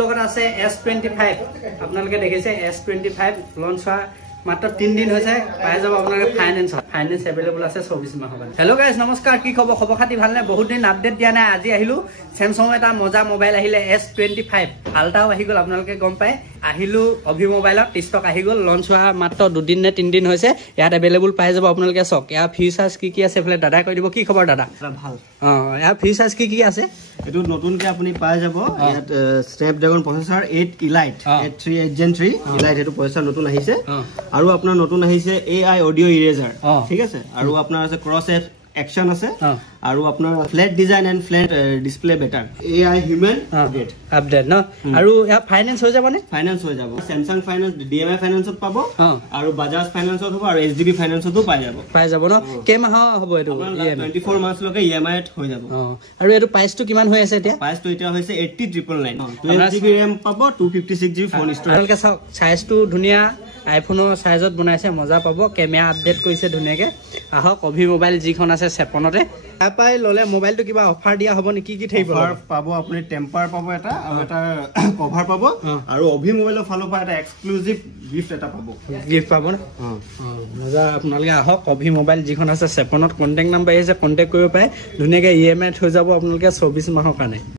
লগত আছে S25 আপোনালোকে দেখিছে S25 লঞ্চ হোৱা মাত্ৰ 3 দিন হৈছে পাই যাব আপোনালোকে ফাইনান্স अवेलेबल আছে 24 মাহৰ কাৰণে হেল্ল' গাইস নমস্কাৰ কি খবৰ খাতি ভাল নে বহুত দিন আপডেট দিয়া নাই আজি আহিলো Samsung এটা মজা মোবাইল আহিলে S25 আল্টাও আহি গল আপোনালোকে গম পায় আহিলো অভি মোবাইলত ষ্টক আহি গল লঞ্চ হোৱা মাত্ৰ 2 দিন নে 3 দিন হৈছে ইয়াত अवेलेबल পাই যাব আপোনালোকে চক ইয়া ফিচাৰ্স কি আছে ফলে দাদা কৈ দিব কি খবৰ দাদা ভাল ইয়া ফিচাৰ্স কি আছে এটো নতুনকে আপুনি পাই যাব ইয়াত Snapdragon processor 8 Elite 838 Gen 3 Elite এটো processor নতুন আহিছে আৰু আপোনাৰ নতুন আহিছে AI audio eraser ঠিক আছে আৰু আপোনাৰ আছে cross action আছে আৰু আপোনাৰ flat design and flat display better AI human update no আৰু ইয়া ফাইনান্স হৈ যাবনে ফাইনান্স হৈ যাব Samsung finance DMI finance পাব আৰু Bajaj finance হ'ব আৰু HDB finance তো পাই যাব ন কেমাহ হ'ব এটো 24 মাস লকে EMI হৈ যাব আৰু এটো প্ৰাইসটো কিমান হৈ আছে এতিয়া প্ৰাইসটো এতিয়া হৈছে 80999 12GB RAM পাব 256GB ফোন স্টোৰেজ আপোনালোকে চাওক সাইজটো ধুনিয়া আইফোনৰ সাইজত বনাইছে মজা পাব কেমেৰা আপডেট কৰিছে ধুনিয়াকে আহক অভি মোবাইল যিখন আছে 56 তে আপাই ললে মোবাইলটো কিবা অফাৰ দিয়া হ'ব নেকি কি থাকিব অফাৰ পাব আপুনি টেম্পাৰ পাব এটা আৰু এটা কভাৰ পাব আৰু অভি মোবাইলৰ ফালৰ পৰা এটা এক্সক্লুসিভ গিফট এটা পাব না মজা আপোনালোকে আহক অভি মোবাইল যিখন আছে 56 ত কন্টাক্ট নাম্বাৰ আছে কন্টাক্ট কৰিব পাৰে ধুনিয়াকে EMI হৈ যাব আপোনালোকে 24 মাহৰ কাৰণে